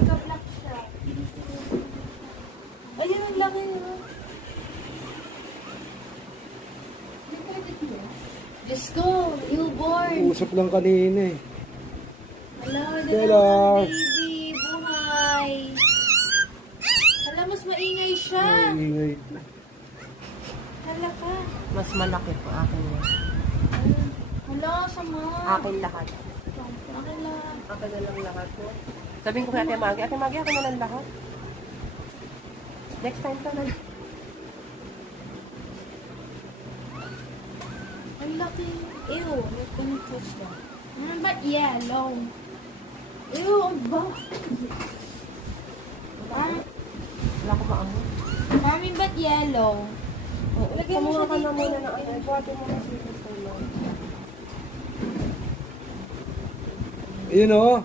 Nagka-black siya. Ayun, ang laki yun. Diyos ko, newborn. Usap lang kanina eh. Hello, baby. Buhay. Hala, mas maingay siya. Maingay. Hala ka. Mas malaki po akin yan. Hala, sama. Akin lahat. Akin lang. Akin na lang lahat po. Sabihin ko kay Ate Maggie, Ate Maggie, akin na lang lahat. Next time ka na. Ang laki. Ew, can you touch that? Ba't yellow? Ew, ang ba? Wala ko maamoy. Mami, ba't yellow? Lagyan mo siya ka na dito. muna ng ano. Buhatin mo na si Sister Mom. Ayun o.